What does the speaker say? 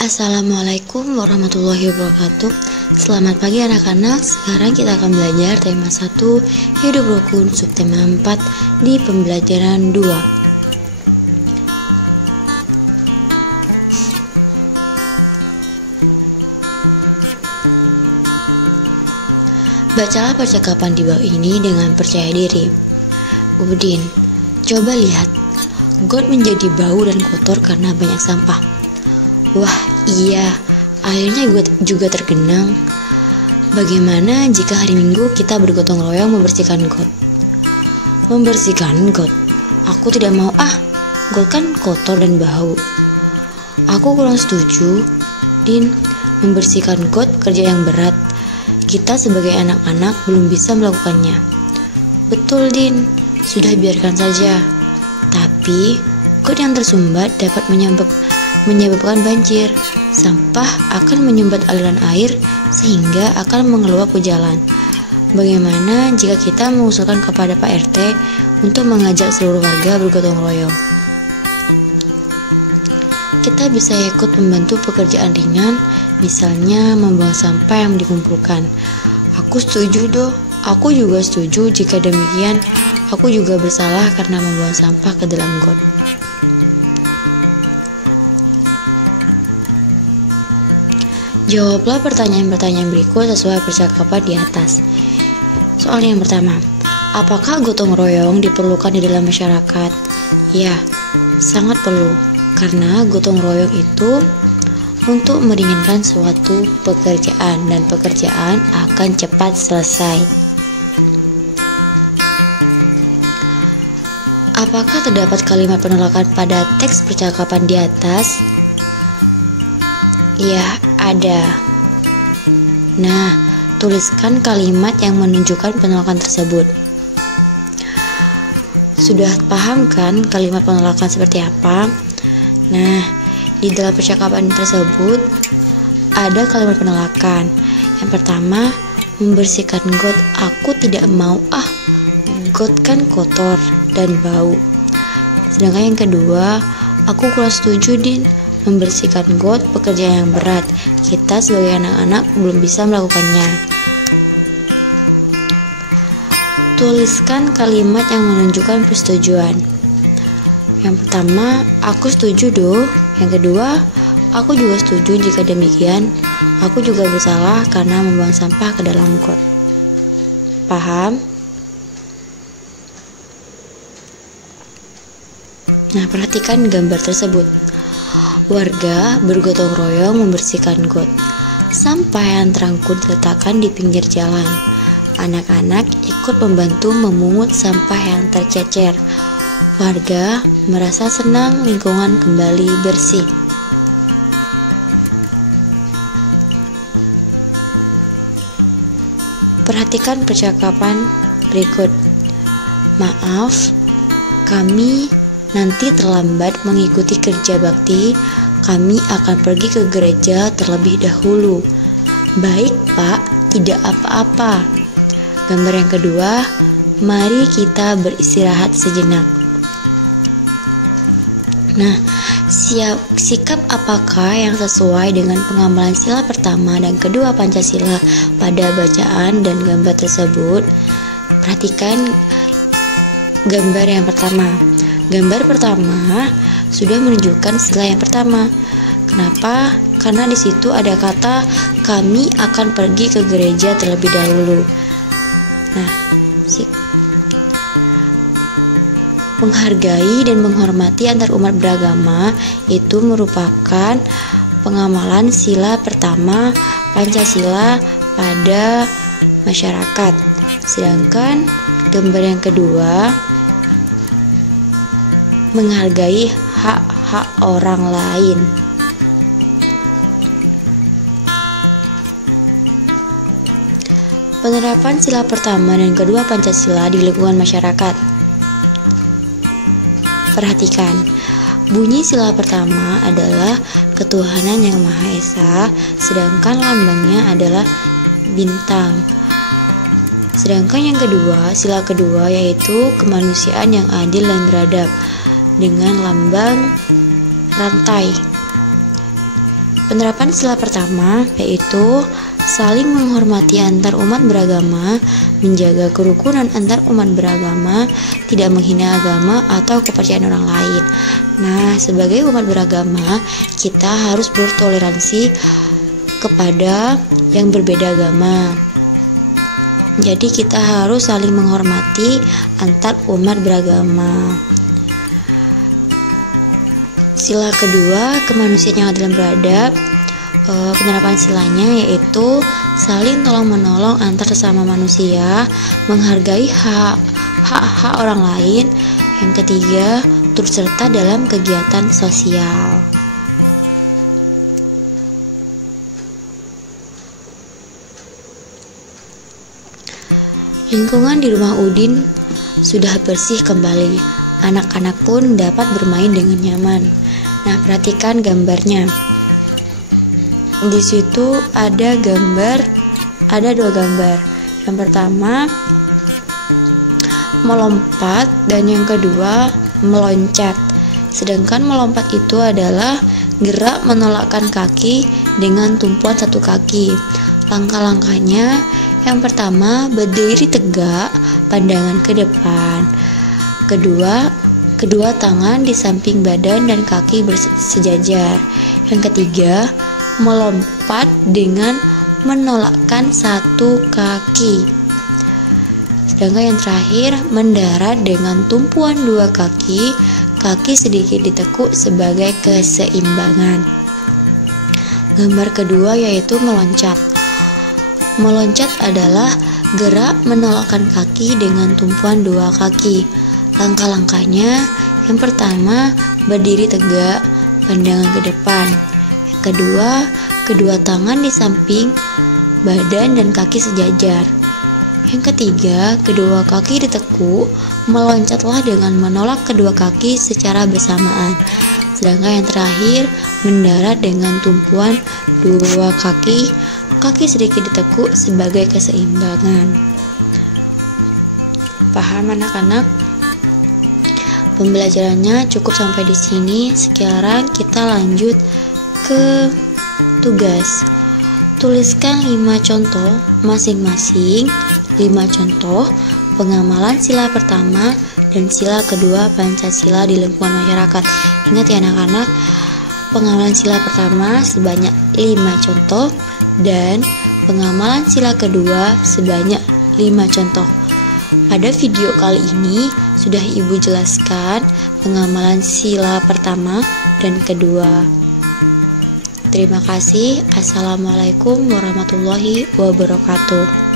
Assalamualaikum warahmatullahi wabarakatuh. Selamat pagi anak-anak. Sekarang kita akan belajar tema 1 Hidup Rukun subtema 4 di pembelajaran 2. Bacalah percakapan di bawah ini dengan percaya diri. Udin, coba lihat. Got menjadi bau dan kotor karena banyak sampah. Wah, iya, akhirnya gue juga tergenang. Bagaimana jika hari Minggu kita bergotong royong membersihkan got? Membersihkan got? Aku tidak mau got kan kotor dan bau. Aku kurang setuju, Din. Membersihkan got pekerjaan yang berat. Kita sebagai anak-anak belum bisa melakukannya. Betul, Din. Sudah biarkan saja. Tapi, got yang tersumbat dapat menyebabkan banjir. Sampah akan menyumbat aliran air sehingga akan mengeluap ke jalan. Bagaimana jika kita mengusulkan kepada Pak RT untuk mengajak seluruh warga bergotong royong? Kita bisa ikut membantu pekerjaan ringan, misalnya membuang sampah yang dikumpulkan. Aku setuju doh. Aku juga setuju. Jika demikian, aku juga bersalah karena membuang sampah ke dalam got. Jawablah pertanyaan-pertanyaan berikut sesuai percakapan di atas. Soal yang pertama, apakah gotong royong diperlukan di dalam masyarakat? Ya, sangat perlu, karena gotong royong itu untuk meringankan suatu pekerjaan dan pekerjaan akan cepat selesai. Apakah terdapat kalimat penolakan pada teks percakapan di atas? Ya, ada. Nah, tuliskan kalimat yang menunjukkan penolakan tersebut. Sudah paham kan kalimat penolakan seperti apa? Nah, di dalam percakapan tersebut ada kalimat penolakan. Yang pertama, membersihkan got. Aku tidak mau, got kan kotor dan bau. Sedangkan yang kedua, aku kurang setuju, Din. Membersihkan got pekerjaan yang berat. Kita sebagai anak-anak belum bisa melakukannya. Tuliskan kalimat yang menunjukkan persetujuan. Yang pertama, aku setuju doh. Yang kedua, aku juga setuju. Jika demikian, aku juga bersalah karena membuang sampah ke dalam got. Paham? Nah, perhatikan gambar tersebut. Warga bergotong royong membersihkan got. Sampah yang terangkut diletakkan di pinggir jalan. Anak-anak ikut membantu memungut sampah yang tercecer. Warga merasa senang lingkungan kembali bersih. Perhatikan percakapan berikut. Maaf, kami nanti terlambat mengikuti kerja bakti. Kami akan pergi ke gereja terlebih dahulu. Baik, Pak, tidak apa-apa. Gambar yang kedua, mari kita beristirahat sejenak. Nah, sikap apakah yang sesuai dengan pengamalan sila pertama dan kedua Pancasila pada bacaan dan gambar tersebut? Perhatikan gambar yang pertama. Gambar pertama sudah menunjukkan sila yang pertama. Kenapa? Karena di situ ada kata kami akan pergi ke gereja terlebih dahulu. Nah, menghargai dan menghormati antar umat beragama itu merupakan pengamalan sila pertama Pancasila pada masyarakat. Sedangkan gambar yang kedua menghargai hak-hak orang lain. Penerapan sila pertama dan kedua Pancasila di lingkungan masyarakat. Perhatikan, bunyi sila pertama adalah ketuhanan yang Maha Esa, sedangkan lambangnya adalah bintang. Sedangkan yang kedua, sila kedua yaitu kemanusiaan yang adil dan beradab dengan lambang rantai. Penerapan sila pertama yaitu saling menghormati antar umat beragama, menjaga kerukunan antar umat beragama, tidak menghina agama atau kepercayaan orang lain. Nah, sebagai umat beragama, kita harus bertoleransi kepada yang berbeda agama. Jadi kita harus saling menghormati antar umat beragama. Sila kedua, kemanusiaan yang adil dan beradab. Penerapan silanya yaitu saling tolong-menolong antar sesama manusia, menghargai hak orang lain. Yang ketiga, turut serta dalam kegiatan sosial. Lingkungan di rumah Udin sudah bersih kembali. Anak-anak pun dapat bermain dengan nyaman. Nah, perhatikan gambarnya. Di situ ada dua gambar. Yang pertama melompat dan yang kedua meloncat. Sedangkan melompat itu adalah gerak menolakkan kaki dengan tumpuan satu kaki. Langkah-langkahnya, yang pertama berdiri tegak, pandangan ke depan. Kedua tangan di samping badan dan kaki bersejajar. Yang ketiga, melompat dengan menolakkan satu kaki. Sedangkan yang terakhir, mendarat dengan tumpuan dua kaki, kaki sedikit ditekuk sebagai keseimbangan. Gambar kedua yaitu meloncat. Meloncat adalah gerak menolakkan kaki dengan tumpuan dua kaki. Langkah-langkahnya, yang pertama berdiri tegak, pandangan ke depan. Yang kedua tangan di samping badan dan kaki sejajar. Yang ketiga, kedua kaki ditekuk, meloncatlah dengan menolak kedua kaki secara bersamaan. Sedangkan yang terakhir, mendarat dengan tumpuan dua kaki, kaki sedikit ditekuk sebagai keseimbangan. Paham anak-anak? Pembelajarannya cukup sampai di sini. Sekarang kita lanjut ke tugas. Tuliskan 5 contoh masing-masing, 5 contoh pengamalan sila pertama dan sila kedua Pancasila di lingkungan masyarakat. Ingat ya anak-anak, pengamalan sila pertama sebanyak 5 contoh dan pengamalan sila kedua sebanyak 5 contoh. Pada video kali ini sudah Ibu jelaskan pengamalan sila pertama dan kedua. Terima kasih. Assalamualaikum warahmatullahi wabarakatuh.